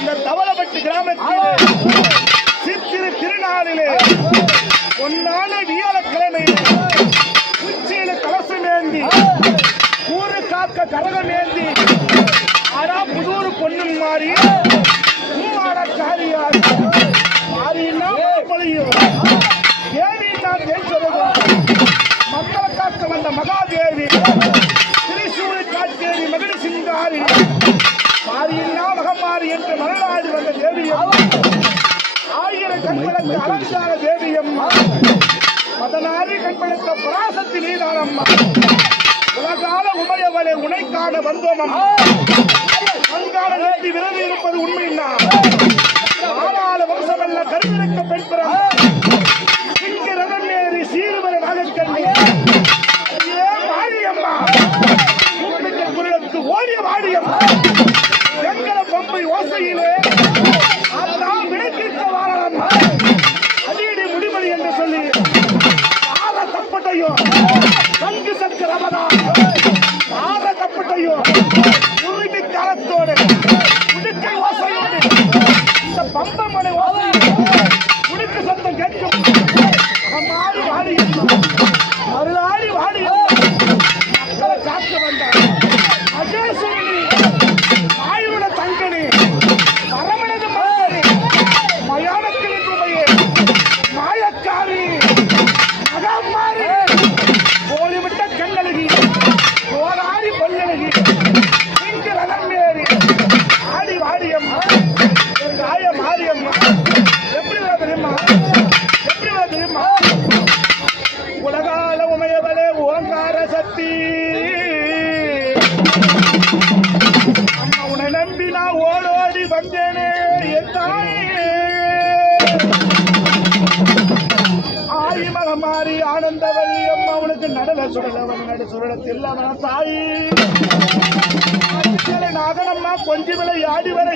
இந்த தவளப்பட்டு கிராமத்திலே சித்திரை திருநாளிலே பொன்னான வியாழக்கிழமையிலே உச்சியில கலசமேந்தி ஊரு காக்க கரகமேந்தி ஆனா புதூர் பொண்ணும் மாறி பூவாட காரியார் மாறினா பொழியும் தேவி தான் பேசுறதும் மக்களை காக்க வந்த மகாதேவி திரிசூலி காட்டேரி மகிழ சிங்காரி மாறியில்லா மகமாரி என்று மலராடி வந்த தேவியம் ஆயிரம் கண்படுத்த அலங்கார தேவியம்மா மதனாரி கண்படுத்த பராசக்தி நீதானம்மா உலகால உமையவளை உனை காண வந்தோம் அம்மா அங்கால நேர்த்தி விரதி இருப்பது உண்மையின்னா ஆறால வம்சமல்ல கருவிருக்க பெண்புறம் சிங்க ரதமேறி சீருவர நாகக்கண்ணி வாடியம்மா குரலுக்கு ஓடிய வாடியம்மா எங்கட பொம்பை ஓசையிலே அதான் விடைத்திருக்க வாழலாம் அடியடி முடிமணி என்று சொல்லி ஆற தப்பட்டையோ சங்கு சங்கு ரமதா ஆற தப்பட்டையோ உரிமை காலத்தோடு உடுக்கை ஓசையோடு இந்த பம்பமனை ஓசை உடுக்கு சத்தம் கேட்கும் மாறி வாடியம்மா அருளாடி வாடியம்மா மக்களை காக்க வந்தார் அஜேசுவனி ஆயுட தங்கனி பரமனது மகனி மயானத்தின் உமையே மாயக்காரி மகாமாரி ஓடிவிட்ட கண்ணழகி ஓராடி பொல்லழகி இங்கு ரதமேறி ஆடி வாடியம்மா எங்க ஆய மாரியம்மா எப்படி தெரியுமா எப்படி தெரியுமா உலகால உமையவளே ஓங்கார சக்தி அம்மா உன்னை நம்பி நான் ஓடோடி வந்தேனே என் தாயே ஆயி மகமாரி ஆனந்தவல்லி அம்மா உனக்கு நடன சுடலவன் நடு சுடலத்தில் அவன தாயி நாகனம்மா கொஞ்சம் விலை ஆடி வர